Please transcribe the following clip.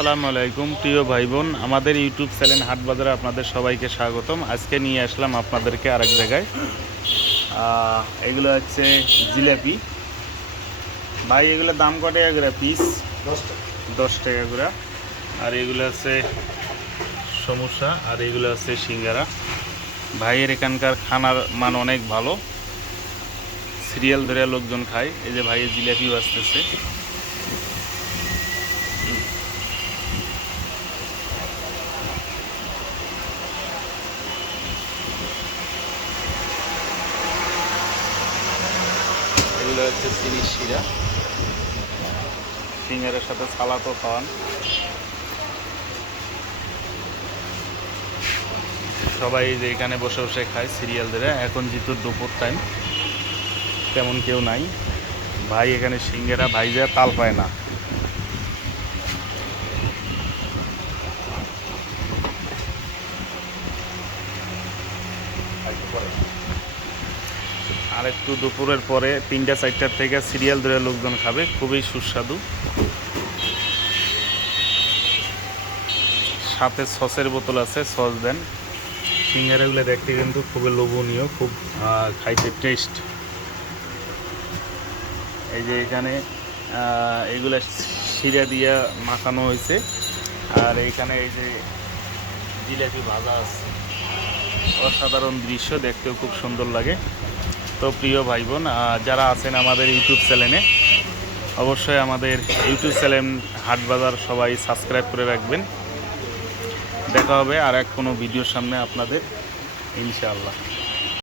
আসসালামু আলাইকুম প্রিয় ভাই বোন, আমাদের ইউটিউব চ্যানেল হাট বাজারে আপনাদের সবাইকে স্বাগতম। আজকে নিয়ে আসলাম আপনাদেরকে আরেক জায়গায়। এগুলো হচ্ছে জিলাপি। ভাই এগুলো দাম কত টাকা করে পিস? 10 টাকা করে। আর এগুলো আছে সমোসা, আর এগুলো আছে সিঙ্গারা। ভাইয়ের এখানকার খানার মান অনেক ভালো, সিরিয়াল ধরে লোকজন খায়। এই যে ভাইয়ের জিলাপিও আসতেছে। এগুলো হচ্ছে চিনি শিরা, সিঙ্গারের সাথে সালাদও খাওয়ান। সবাই যে এখানে বসে বসে খায় সিরিয়াল ধরে। এখন যেহেতু দুপুর টাইম, তেমন কেউ নাই। ভাই এখানে সিঙ্গারা ভাইজা তাল পায় না। আর একটু দুপুরের পরে 3টা-4টার থেকে সিরিয়াল ধরে লোকজন খাবে, খুবই সুস্বাদু। সাথে সসের বোতল আছে, সস দেন। সিঙ্গারাগুলো দেখতে কিন্তু খুবই লোভনীয়, খুব খাইতে টেস্ট। এই যে এখানে এগুলা শিরা দিয়া মাখানো হয়েছে। আর এইখানে এই যে জিলাপি ভাজা আছে। অসাধারণ দৃশ্য, দেখতেও খুব সুন্দর লাগে। তো প্রিয় ভাই বোন, যারা আছেন আমাদের ইউটিউব চ্যানেলে, অবশ্যই আমাদের ইউটিউব চ্যানেল হাট বাজার সবাই সাবস্ক্রাইব করে রাখবেন। দেখা হবে আর এক কোনো ভিডিওর সামনে আপনাদের, ইনশাআল্লাহ।